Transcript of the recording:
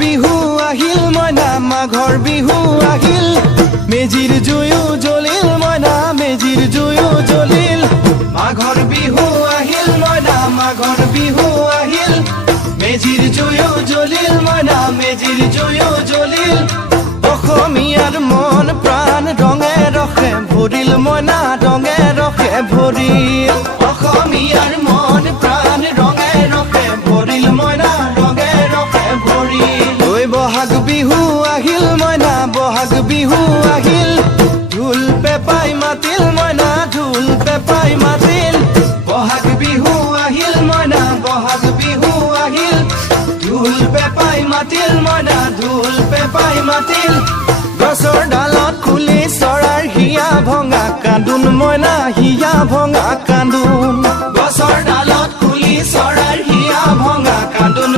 বিহু আহিল মইনা মাঘৰ বিহু আহিল মেজিৰ জুয়ো জ্বলিল মইনা মেজিৰ জুয়ো জ্বলিল মাঘৰ বিহু আহিল মইনা মাঘৰ বিহু আহিল মেজিৰ জুয়ো জ্বলিল মইনা মেজিৰ জুয়ো জ্বলিল অসমীয়াৰ মন প্ৰাণ ৰঙে ৰখে ভৰিল মইনা ৰঙে ৰখে ভৰিল অসমীয়াৰ মন প্ৰাণ ৰঙে ৰখে ভৰিল মইনা ৰঙে ৰখে ভৰিল ঐ বহাগ বিহু আহিল মইনা বহাগ বিহু আহিল ঢোল পেপাই মাতিল মইনা ঢোল পেপাই মাতিল বহাগ বিহু আহিল মইনা বহাগ বিহু আহিল ঢোল পেপাই মাতিল মইনা ঢোল পেপাই মাতিল গছৰ ডালত খুলি চৰাৰ হিয়া ভঙা কান্দোন মইনা হিয়া ভঙা কান্দোন